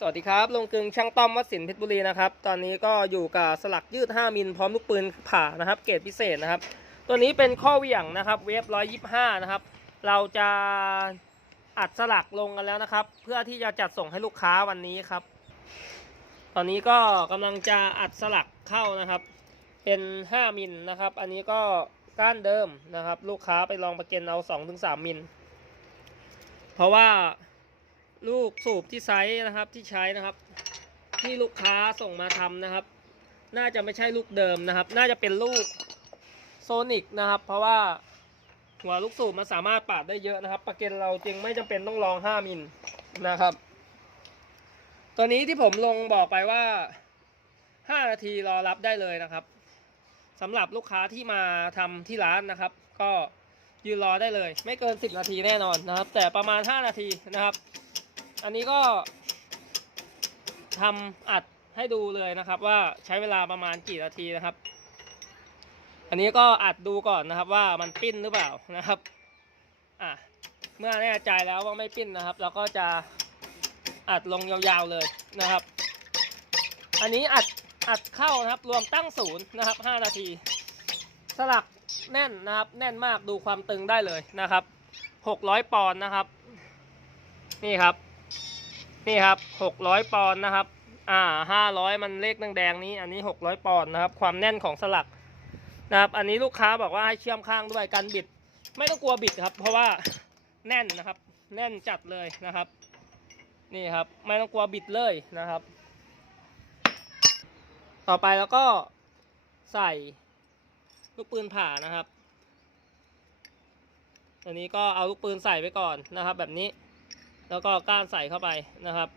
สวัสดีครับลงกึงช่างต้อมวัดสินเพชรบุรีนะครับ ตอนนี้ก็อยู่กับสลักยืด 5 มิลพร้อมลูกปืนผ่านะครับ เกรดพิเศษนะครับ ตัวนี้เป็นข้อเหวี่ยงนะครับ เวฟ125 นะครับ เราจะอัดสลักลงกันแล้วนะครับ เพื่อที่จะจัดส่งให้ลูกค้าวันนี้ครับ ตอนนี้ก็กำลังจะอัดสลักเข้านะครับ เป็น 5 มิลนะครับ อันนี้ก็ก้านเดิมนะครับ ลูกค้าไปลองประเก็นเอา 2-3 มิลเพราะว่า ลูกสูบที่ไซส์นะครับที่ใช้นะครับ ที่ลูกค้าส่งมาทำนะครับ น่าจะไม่ใช่ลูกเดิมนะครับ น่าจะเป็นลูกโซนิกนะครับ เพราะว่าหัวลูกสูบมันสามารถปาดได้เยอะนะครับ ประเก็นเราจึงไม่จำเป็นต้องลอง 5 มิลนะครับ ตัวนี้ที่ผมลงบอกไปว่า 5 นาทีรอรับได้เลยนะครับสำหรับลูกค้าที่มาทำที่ร้านนะครับ ก็ยืนรอได้เลย ไม่เกิน 10 นาทีแน่นอนนะครับ แต่ประมาณ 5 นาทีนะครับ อันนี้ก็ทำอัดให้ดูเลยนะครับ ว่าใช้เวลาประมาณกี่นาทีนะครับ อันนี้ก็อัดดูก่อนนะครับว่ามันปิ้นหรือเปล่านะครับ อะเมื่อแน่ใจแล้วว่าไม่ปิ้นนะครับ เราก็จะอัดลงยาวๆเลยนะครับ อันนี้อัดอัดเข้านะครับ รวมตั้งศูนย์นะครับ 5 นาที สลักแน่นนะครับ แน่นมากดูความตึงได้เลยนะครับ 600 ปอนด์นะครับ นี่ครับ นี่ครับ600ปอนด์นะครับ อ่า500มันเลขแดงๆนี้ อันนี้600ปอนด์นะครับ ความแน่นของสลักนะครับ อันนี้ลูกค้าบอกว่าให้เชื่อมข้างด้วยกันบิด ไม่ต้องกลัวบิดครับ เพราะว่าแน่นนะครับ แน่นจัดเลยนะครับ นี่ครับ ไม่ต้องกลัวบิดเลยนะครับ ต่อไปแล้วก็ใส่ลูกปืนผ่านะครับ อันนี้ก็เอาลูกปืนใส่ไปก่อนนะครับ แบบนี้ แล้วก็ก้านใส่เข้าไปนะครับ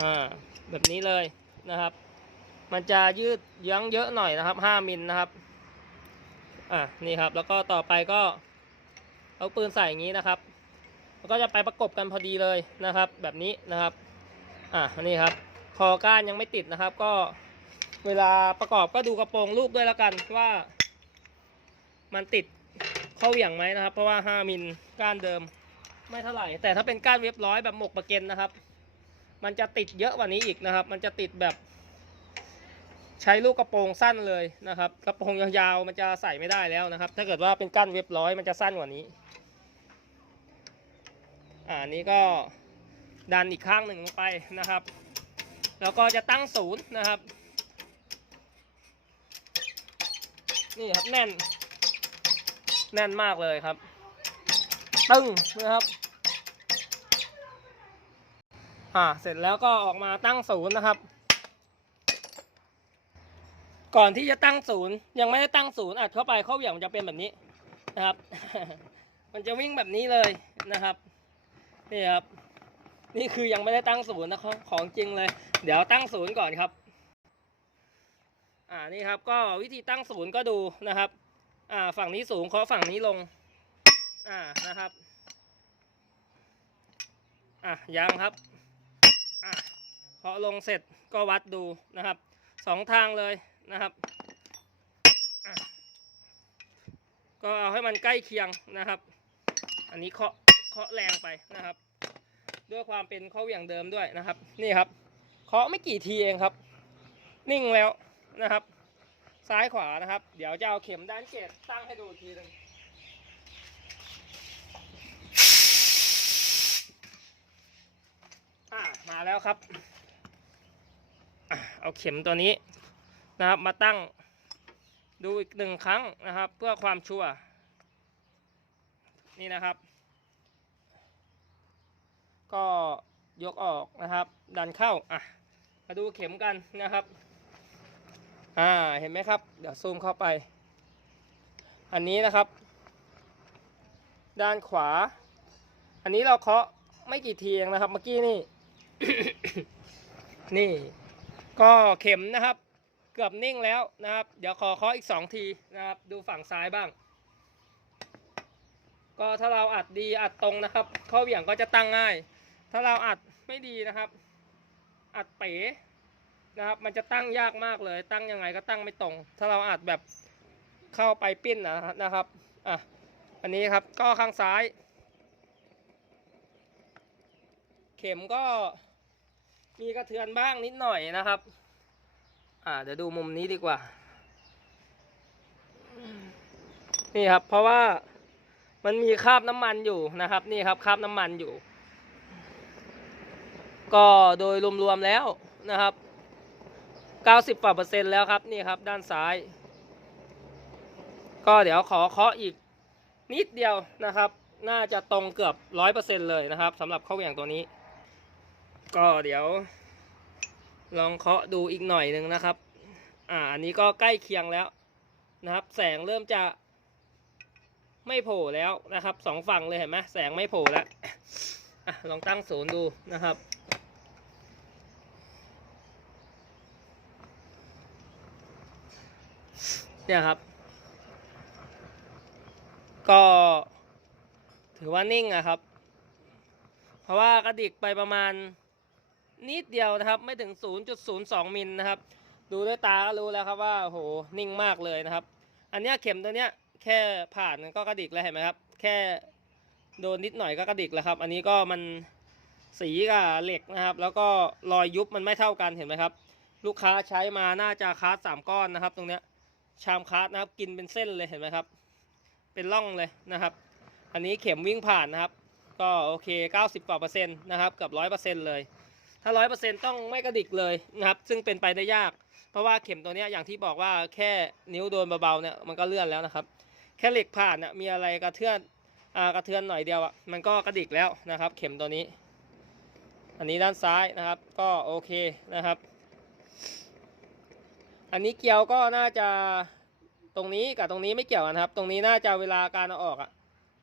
อ่าแบบนี้เลยนะครับ มันจะยืดยื้งเยอะหน่อยนะครับ5มิลนะครับอ่านี่ครับแล้วก็ต่อไปก็เอาปืนใส่อย่างนี้นะครับแล้วก็จะไปประกบกันพอดีเลยนะครับ แบบนี้นะครับอ่านี่ครับคอก้านยังไม่ติดนะครับ ก็เวลาประกอบก็ดูกระโปรงลูกด้วยแล้วกันว่า มันติดเข้าเหวี่ยงไหมนะครับ เพราะว่า 5มิลก้านเดิม ไม่เท่าไหร่ แต่ถ้าเป็นก้านเว็บร้อยแบบหมกประเก็นนะครับ มันจะติดเยอะกว่านี้อีกนะครับ มันจะติดแบบ ใช้ลูกกระโปรงสั้นเลยนะครับกระโปรงยาวๆมันจะใส่ไม่ได้แล้วนะครับ ถ้าเกิดว่าเป็นก้านเว็บร้อยมันจะสั้นกว่านี้อ่าอันนี้ก็ดันอีกข้างหนึ่งลงไปนะครับ แล้วก็จะตั้งศูนย์นะครับ นี่ครับแน่น แน่นมากเลยครับ ตึงนะครับ อ่า เสร็จแล้วก็ออกมาตั้งศูนย์นะครับ ก่อนที่จะตั้งศูนย์ยังไม่ได้ตั้งศูนย์อัดเข้าไปเข้าเหวี่ยงมันจะเป็นแบบนี้นะครับ มันจะวิ่งแบบนี้เลยนะครับ นี่ครับ นี่คือยังไม่ได้ตั้งศูนย์นะครับของจริงเลย เดี๋ยวตั้งศูนย์ก่อนครับ อ่า นี่ครับ ก็วิธีตั้งศูนย์ก็ดูนะครับ อ่า ฝั่งนี้สูงเคาะฝั่งนี้ลง อ่านะครับอะยังครับอะเคาะลงเสร็จก็วัดดูนะครับสองทางเลยนะครับก็เอาให้มันใกล้เคียงนะครับ อันนี้เคาะเคาะแรงไปนะครับ ด้วยความเป็นเคาะเหวี่ยงเดิมด้วยนะครับ นี่ครับ เคาะไม่กี่ทีเองครับ นิ่งแล้วนะครับ ซ้ายขวานะครับ เดี๋ยวจะเอาเข็มด้านเกตตั้งให้ดูทีหนึง อ่า มาแล้วครับ เอาเข็มตัวนี้นะครับมาตั้งดูอีกหนึ่งครั้งนะครับ เพื่อความชัวร์นี่นะครับ ก็ยกออกนะครับ ดันเข้าอะมาดูเข็มกันนะครับอ่าเห็นไหมครับ เดี๋ยวซูมเข้าไป อันนี้นะครับ ด้านขวา อันนี้เราเคาะไม่กี่ทีเองนะครับ เมื่อกี้นี่ นี่ก็เข็มนะครับ เกือบนิ่งแล้วนะครับ เดี๋ยวขอเคาะอีกสองทีนะครับ ดูฝั่งซ้ายบ้าง ก็ถ้าเราอัดดีอัดตรงนะครับข้อเหวี่ยงก็จะตั้งง่าย ถ้าเราอัดไม่ดีนะครับ อัดเป๋นะครับ มันจะตั้งยากมากเลย ตั้งยังไงก็ตั้งไม่ตรง ถ้าเราอัดแบบเข้าไปปิ้นนะนะครับอะอันนี้ครับก็ข้างซ้าย เข็มก็ มีกระเทือนบ้างนิดหน่อยนะครับ อ่าเดี๋ยวดูมุมนี้ดีกว่า นี่ครับ เพราะว่ามันมีคราบน้ำมันอยู่นะครับ นี่ครับคราบน้ำมันอยู่ ก็โดยรวมๆแล้วนะครับ90กว่าเปอร์เซ็นต์แล้วครับนี่ครับด้านซ้าย ก็เดี๋ยวขอเคาะอีกนิดเดียวนะครับ น่าจะตรงเกือบร้อยเปอร์เซ็นเลยนะครับสำหรับข้าวเหวี่ยงตัวนี้ ก็เดี๋ยว ลองเคาะดูอีกหน่อยหนึ่งนะครับ อ่าอันนี้ก็ใกล้เคียงแล้วนะครับ แสงเริ่มจะไม่โผล่แล้วนะครับสองฝั่งเลยเห็นไหมแสงไม่โผล่แล้วอะลองตั้งศูนย์ดูนะครับเนี่ยครับ ก็ถือว่านิ่งอะครับ เพราะว่ากระดิกไปประมาณ นิดเดียวนะครับไม่ถึง 0.02 มิลนะครับ ดูด้วยตาก็รู้แล้วครับว่าโหนิ่งมากเลยนะครับ อันนี้เข็มตัวเนี้ยแค่ผ่านก็กระดิกแล้วเห็นไหมครับ แค่โดนนิดหน่อยก็กระดิกแล้วครับ อันนี้ก็มันสีกับเหล็กนะครับ แล้วก็รอยยุบมันไม่เท่ากันเห็นไหมครับ ลูกค้าใช้มาน่าจะคาร์ดสามก้อนนะครับ ตรงเนี้ยชามคาร์ดนะครับกินเป็นเส้นเลยเห็นไหมครับ เป็นร่องเลยนะครับ อันนี้เข็มวิ่งผ่านนะครับ ก็โอเค 90กว่าเปอร์เซ็นต์นะครับเกือบร้อยเปอร์เซ็นต์เลย ถ้าร้อยเปอร์เซ็นต์ต้องไม่กระดิกเลยนะครับซึ่งเป็นไปได้ยาก เพราะว่าเข็มตัวนี้อย่างที่บอกว่าแค่นิ้วโดนเบาๆเนี่ยมันก็เลื่อนแล้วนะครับ แค่เหล็กผ่านเนี่ยมีอะไรกระเทือนอ่ากระเทือนหน่อยเดียวอะมันก็กระดิกแล้วนะครับ เข็มตัวนี้ อันนี้ด้านซ้ายนะครับ ก็โอเคนะครับ อันนี้เกียวก็น่าจะตรงนี้กับตรงนี้ไม่เกี่ยวกันครับ ตรงนี้น่าจะเวลาการเอาออกอะ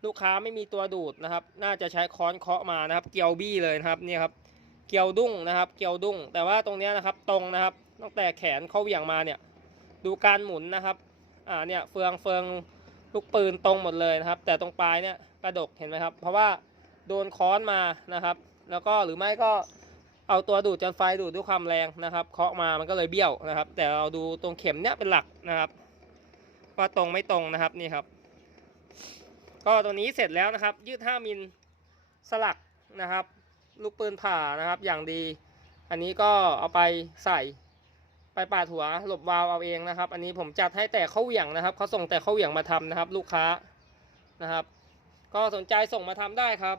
ลูกค้าไม่มีตัวดูดนะครับ น่าจะใช้ค้อนเคาะมานะครับ เกียวบี้เลยนะครับนี่ครับ เกียวดุ้งนะครับ เกียวดุ้ง แต่ว่าตรงนี้นะครับตรงนะครับ ตั้งแต่แขนเขาเหวี่ยงมาเนี่ย ดูการหมุนนะครับอ่าเนี่ยเฟืองเฟืองลูกปืนตรงหมดเลยนะครับ แต่ตรงปลายเนี่ยกระดกเห็นไหมครับ เพราะว่าโดนค้อนมานะครับ แล้วก็หรือไม่ก็เอาตัวดูดจนไฟดูดด้วยความแรงนะครับเคาะมามันก็เลยเบี้ยวนะครับ แต่เราดูตรงเข็มเนี้ยเป็นหลักนะครับว่าตรงไม่ตรงนะครับนี่ครับ ก็ตัวนี้เสร็จแล้วนะครับ ยืด 5มิลสลักนะครับ ลูกปืนผ่านะครับ อย่างดี อันนี้ก็เอาไปใส่ ไปปาดหัวหลบวาล์วเอาเองนะครับ อันนี้ผมจัดให้แต่เข้าเหวี่ยงนะครับเขาส่งแต่เข้าเหวี่ยงมาทำนะครับ ลูกค้านะครับ ก็สนใจส่งมาทำได้ครับ